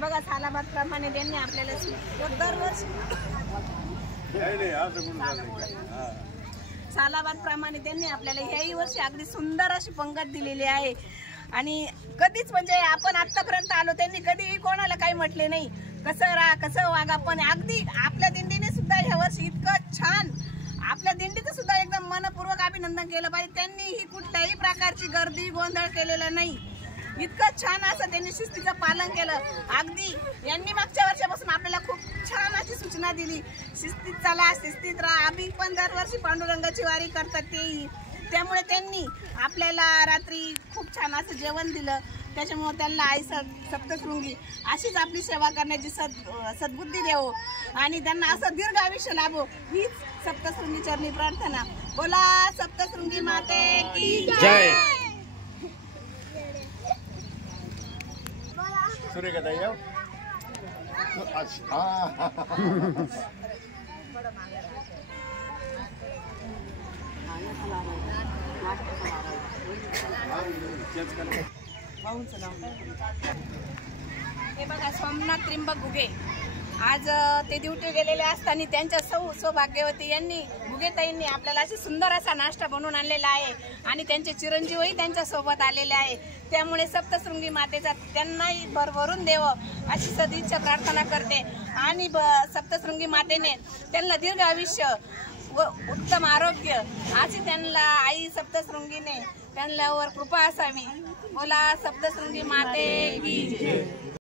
बघा सालाबाद प्रमाणे त्यांनी आपल्याला दरवर्षी सालाबाद प्रमाणे त्यांनी आपल्याला ह्याही वर्षी अगदी सुंदर अशी पंगत दिलेली आहे। आणि कधीच म्हणजे आपण आतापर्यंत आलो त्यांनी कधीही कोणाला काही म्हटले नाही, कसं राहा कसं वागा, पण अगदी आपल्या दिंडीने सुद्धा ह्या वर्षी इतकं छान आपल्या दिंडीचं सुद्धा एकदम मनपूर्वक अभिनंदन केलं पाहिजे। त्यांनी ही कुठल्याही प्रकारची गर्दी गोंधळ केलेला नाही, इतकं छान असं त्यांनी शिस्तीचं पालन केलं। अगदी यांनी मागच्या वर्षापासून आपल्याला खूप छान अशी सूचना दिली, शिस्तीत चला शिस्तीत राहा। आम्ही पण दरवर्षी पांडुरंगाची वारी करतात तेही, त्यामुळे त्यांनी आपल्याला रात्री खूप छान असं जेवण दिलं। त्याच्यामुळे त्यांना आई सप्तशृंगी अशीच आपली सेवा करण्याची सद्बुद्धी देवो आणि त्यांना असं दीर्घ आयुष्य लाभो हीच सप्तशृंगी चरणी प्रार्थना। बोला सप्तशृंगी माते की जय। सूर्य का दया हे बघा सोमनाथ त्रिंबक घुगे आज ते ड्युटी गेलेले असताना त्यांच्या सौभाग्यवती यांनी घुगेताईंनी आपल्याला अशी सुंदर असा नाश्ता बनवून आणलेला आहे आणि त्यांचे चिरंजीवही त्यांच्या सोबत आलेले आहे। त्यामुळे सप्तशृंगी मातेचा त्यांनाही भरभरून देवं अशी सदिच्छा प्रार्थना करते आणि सप्तशृंगी मातेने त्यांना दीर्घ आयुष्य व उत्तम आरोग्य अशी त्यांना आई सप्तशृंगीने त्यांच्यावर कृपा असावी। बोला सप्तशृंगी माते की जय।